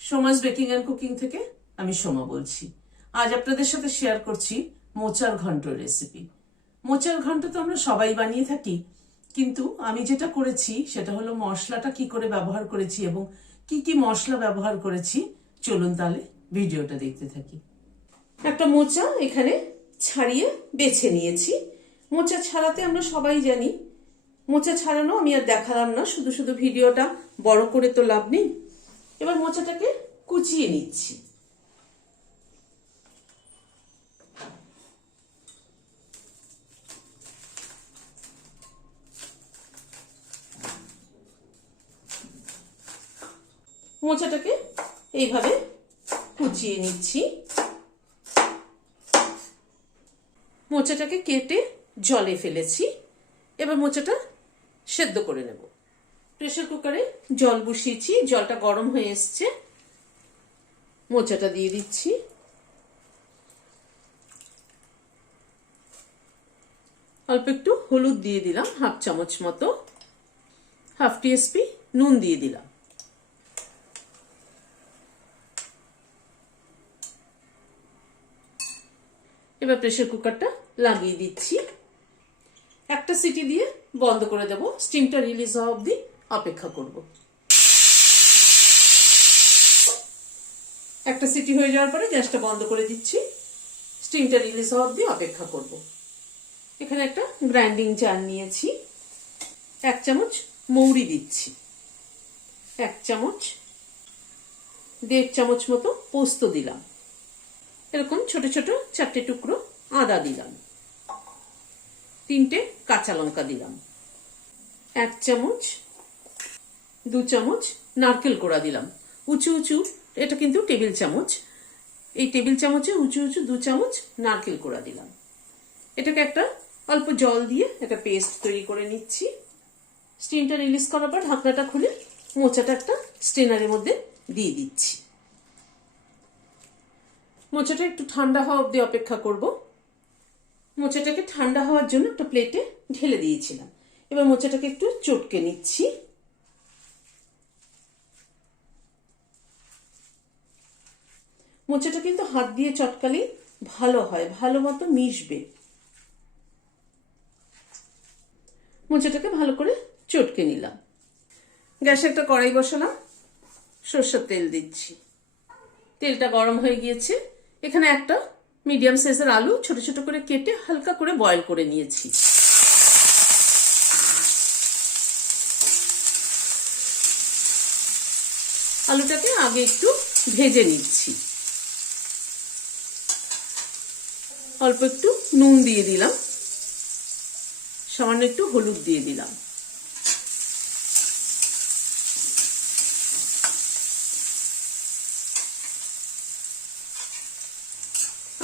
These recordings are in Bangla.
সোমাস বেকিং অ্যান্ড কুকিং থেকে আমি সোমা বলছি। আজ আপনাদের সাথে শেয়ার করছি মোচার ঘন্ট রেসিপি। মোচার ঘন্ট তো আমরা সবাই বানিয়ে থাকি, কিন্তু আমি যেটা করেছি সেটা হলো মশলাটা কি করে ব্যবহার করেছি এবং কি কি মশলা ব্যবহার করেছি। চলুন তাহলে ভিডিওটা দেখতে থাকি। একটা মোচা এখানে ছাড়িয়ে বেছে নিয়েছি। মোচা ছাড়াতে আমরা সবাই জানি, মোচা ছাড়ানো আমি আর দেখালাম না, শুধু শুধু ভিডিওটা বড় করে তো লাভ নেই। এবার মোচাটাকে কুচিয়ে নিচ্ছি। মোচাটাকে এইভাবে কুচিয়ে নিচ্ছি। মোচাটাকে কেটে জলে ফেলেছি। এবার মোচাটা সেদ্ধ করে নেব। প্রেসার কুকারে জল বসিয়েছি, জলটা গরম হয়ে এসছে। মোচাটা দিয়ে দিচ্ছি। অল্প একটু হলুদ দিয়ে দিলাম, হাফ চামচ মতো। হাফ টিস্পুন নুন দিয়ে দিলাম। এবার প্রেসার কুকারটা লাগিয়ে দিচ্ছি। একটা সিটি দিয়ে বন্ধ করে দেব। স্টিমটা রিলিজ হওয়া অবধি অপেক্ষা করব। একটা সিটি হয়ে যাওয়ার পরে গ্যাসটা বন্ধ করে দিচ্ছি। স্টিমটা রিলিজ হওয়া অবধি অপেক্ষা করব। এখানে একটা গ্রাইন্ডিং জার নিয়েছি। 1 চামচ মৌরি দিচ্ছি, 1 চামচ, 1.5 চামচ মতো পোস্ত দিলাম। এরকম ছোট ছোট 4টে টুকরো আদা দিলাম। 3টে কাঁচা লঙ্কা দিলাম। 1 চামচ, 2 চামচ নারকেল কোড়া দিলাম। উঁচু উঁচু, এটা কিন্তু টেবিল চামচ, এই টেবিল চামচে উঁচু উঁচু 2 চামচ নারকেল কোড়া দিলাম। এটাকে একটা অল্প জল দিয়ে একটা পেস্ট তৈরি করে নিচ্ছি। স্টিমটা রিলিজ করার পর ঢাকনাটা খুলে মোচাটা একটা স্ট্রেনারের মধ্যে দিয়ে দিচ্ছি। মোচাটা একটু ঠান্ডা হওয়া অবধি অপেক্ষা করব। মোচাটাকে ঠান্ডা হওয়ার জন্য একটা প্লেটে ঢেলে দিয়েছিলাম। এবার মোচাটাকে একটু চটকে নিচ্ছি। মোচাটা কিন্তু হাত দিয়ে চটকালেই ভালো হয়, ভালো মতো মিশবে। মোচাটাকে ভালো করে চটকে নিলাম। গ্যাসে একটা কড়াই বসালাম, সরষের তেল দিচ্ছি। তেলটা গরম হয়ে গিয়েছে। এখানে একটা মিডিয়াম সাইজের আলু ছোট ছোট করে কেটে হালকা করে বয়েল করে নিয়েছি। আলুটাকে আগে একটু ভেজে নিচ্ছি। অল্প একটু নুন দিয়ে দিলাম, সামান্য একটু হলুদ দিয়ে দিলাম।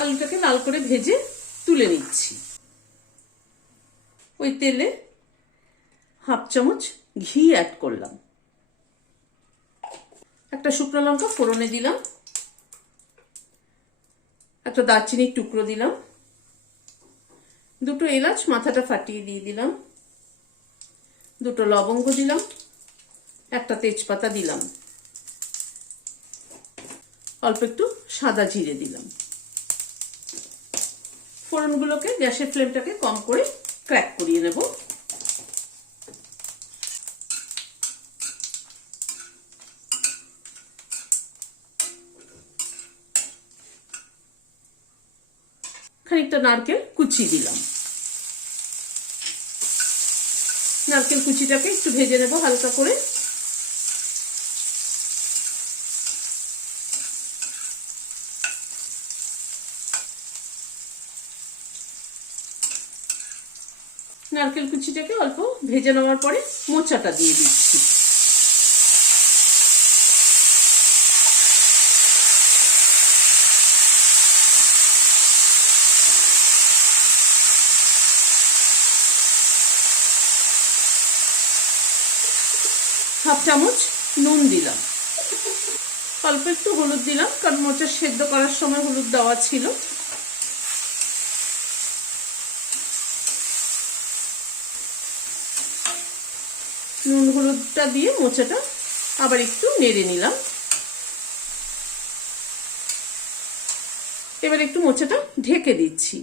আলুটাকে লাল করে ভেজে তুলে নিচ্ছি। ওই তেলে হাফ চামচ ঘি অ্যাড করলাম। একটা শুকনো লঙ্কা ফোড়নে দিলাম, একটা দারচিনির টুকরো দিলাম, 2টো এলাচ মাথাটা ফাটিয়ে দিয়ে দিলাম, 2টো লবঙ্গ দিলাম, একটা তেজপাতা দিলাম, অল্প একটু সাদা জিরে দিলাম। ফোড়নগুলোকে গ্যাসের ফ্লেমটাকে কম করে ক্র্যাক করিয়ে নেব। খানিকটা নারকেল কুচি দিলাম। নারকেল কুচিটাকে একটু ভেজে নেব হালকা করে। নারকেল কুচিটাকে অল্প ভেজে নেওয়ার পরে মোচাটা দিয়ে দিচ্ছি। হাফ চামচ নুন দিলাম, অল্প একটু হলুদ দিলাম, কারণ মোচা সেদ্ধ করার সময় হলুদ দেওয়া ছিল। নুন হলুদটা দিয়ে মোচাটা আবার একটু নেড়ে নিলাম। এবার একটু মোচাটা ঢেকে দিচ্ছি।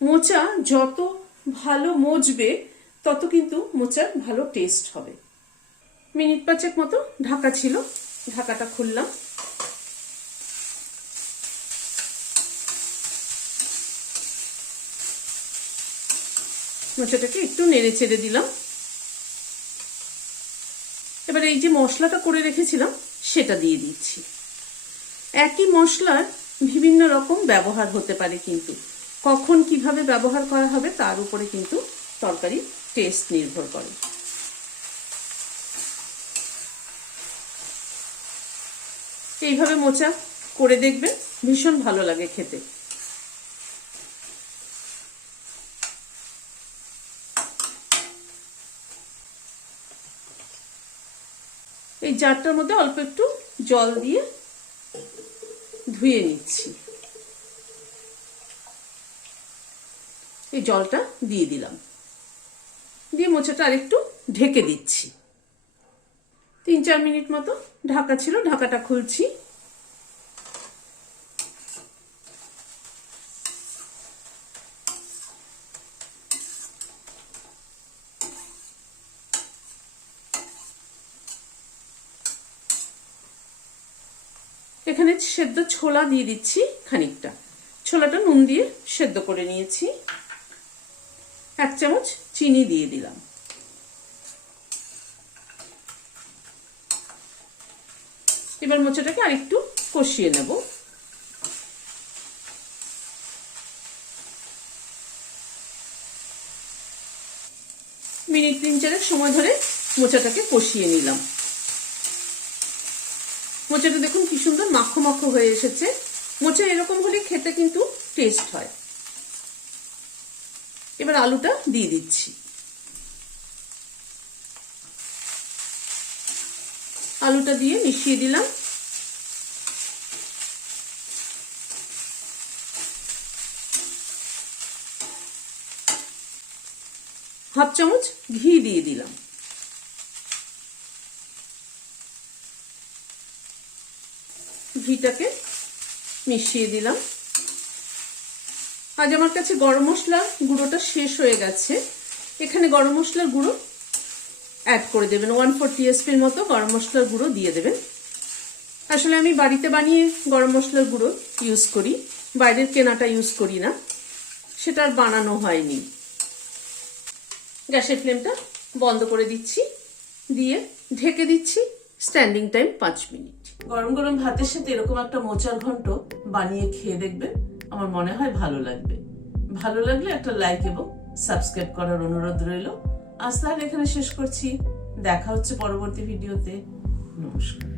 মোচা যত ভালো মজবে তত কিন্তু মোচার ভালো টেস্ট হবে। মিনিট 5 মতো ঢাকা ছিল, ঢাকাটা খুললাম। মোচাটাকে একটু নেড়ে চেড়ে দিলাম। এবার এই যে মশলাটা করে রেখেছিলাম সেটা দিয়ে দিচ্ছি। একই মশলার বিভিন্ন রকম ব্যবহার হতে পারে, কিন্তু কখন কিভাবে ব্যবহার করা হবে তার উপরে কিন্তু তরকারির টেস্ট নির্ভর করে। এইভাবে মোচা করে দেখবেন, ভীষণ ভালো লাগে খেতে। এই জারটার মধ্যে অল্প একটু জল দিয়ে ধুয়ে নিচ্ছি। এই জলটা দিয়ে দিলাম, দিয়ে মোচাটা আরেকটু ঢেকে দিচ্ছি। 3-4 মিনিট মতো ঢাকা ছিল, ঢাকাটা খুলছি। এখানে সেদ্ধ ছোলা দিয়ে দিচ্ছি খানিকটা। ছোলাটা নুন দিয়ে সেদ্ধ করে নিয়েছি। 1 চামচ চিনি দিয়ে দিলাম। এবার মোচাটাকে আরেকটু কষিয়ে নেব। মিনিট 3-4 সময় ধরে মোচাটাকে কষিয়ে নিলাম। মোচাটা দেখুন কি সুন্দর মাখো মাখো হয়ে এসেছে। মোচা এরকম হলে খেতে কিন্তু টেস্ট হয়। এবার আলুটা দিয়ে দিচ্ছি। আলুটা দিয়ে মিশিয়ে দিলাম। হাফ চামচ ঘি দিয়ে দিলাম। ঘিটাকে মিশিয়ে দিলাম। আজ আমার কাছে গরম মশলার গুঁড়োটা শেষ হয়ে গেছে। এখানে গরম মশলার গুঁড়ো অ্যাড করে দেবেন। 1/4 টিস্পুন মতো গরম মশলার গুঁড়ো দিয়ে দেবেন। আসলে আমি বাড়িতে বানিয়ে গরম মশলার গুঁড়ো ইউজ করি, বাইরের কেনাটা ইউজ করি না, সেটা আর বানানো হয়নি। গ্যাসের ফ্লেমটা বন্ধ করে দিচ্ছি, দিয়ে ঢেকে দিচ্ছি। Standing time 5 minute. গরম গরম ভাতের সাথে এরকম একটা মোচার ঘন্ট বানিয়ে খেয়ে দেখবেন, আমার মনে হয় ভালো লাগবে। ভালো লাগলে একটা লাইক এবং সাবস্ক্রাইব করার অনুরোধ রইল। আজ তাহলে এখানে শেষ করছি। দেখা হচ্ছে পরবর্তী ভিডিওতে। নমস্কার।